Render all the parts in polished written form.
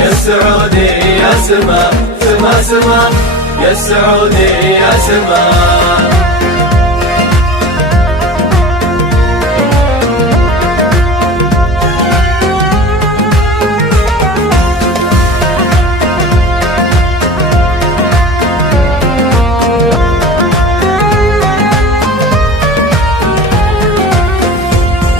يا السعودي يا سما سما سما، يا السعودي يا سما.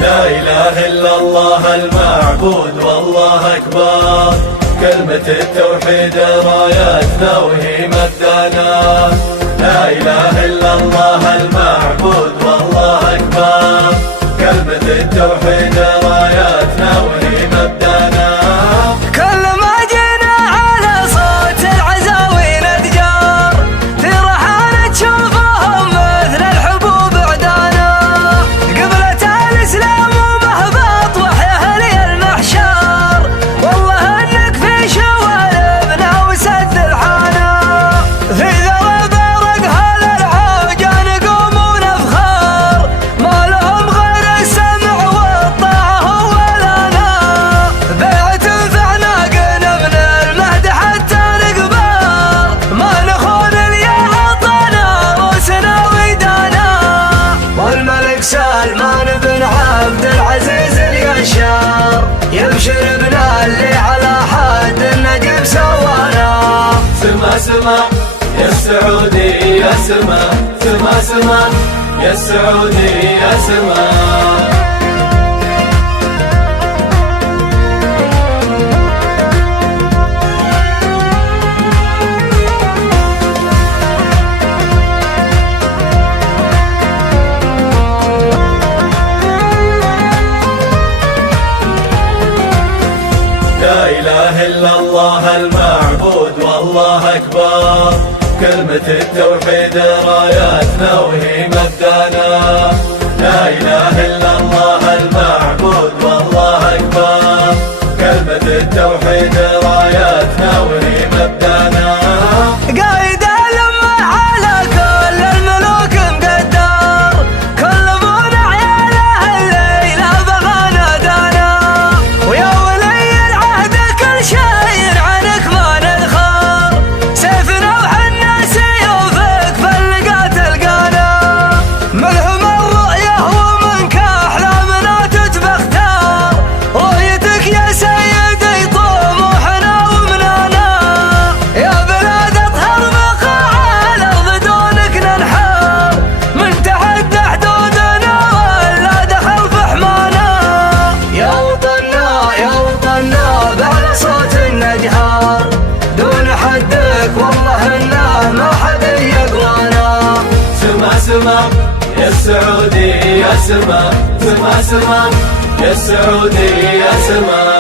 لا إله إلا الله المعبود والله أكبر، كلمة التوحيد رايتنا وهي مبدانا. لا إله إلا الله المعبود والله أكبر، كلمة التوحيد رايتنا وهي مبدانا. كل ما جينا على صوت العزاوي نتجار، في رحالة تشوفهم مثل الحبوب عدانا. قبلة الإسلام ومهبط وحيه لي المحشر، والله انك في شوالبنا وسد الحانا. في ذوي برق هذا العوجة نقوم ونفخر، ما لهم غير السمع والطاعة ولنا. بيعة تنفعنا قنا من المهد حتى نقبر، ما نخون اليا عطانا روسنا ويدانا. والملك سلمان بن عبد العزيز اليشار، يبشر بنا اللي على حد النجم سوانا. سما سما يا السعودي يا سما سما سما، يا السعودي يا سما. لا إله إلا الله المعبود والله أكبر، كلمة التوحيد رايتنا وهي مبدانا. لا إله إلا الله المعبود والله أكبر، كلمة التوحيد رايتنا وهي مبدانا. قايد الأمة على كل الملوك مقدر، كل من عياله الليلة بغى نادانا. ويا ولي العهد كل شيء عنك ما ندخر، سيفنا وحنا سيوفك فاللقا تلقانا. ملهم الرؤية ومنك أحلامنا تتبختار، رؤيتك يا سيدي طموحنا ومنانا. يا بلاد اطهر بقاع الأرض دونك ننحر، من تحدى حدودنا ولا دخل في حمانا. يا وطننا بعلى صوت النجهار، دون حدك والله إنه ما حد يقوانا. سما سما يا السعودي يا سما سما سما، يا السعودي يا سما.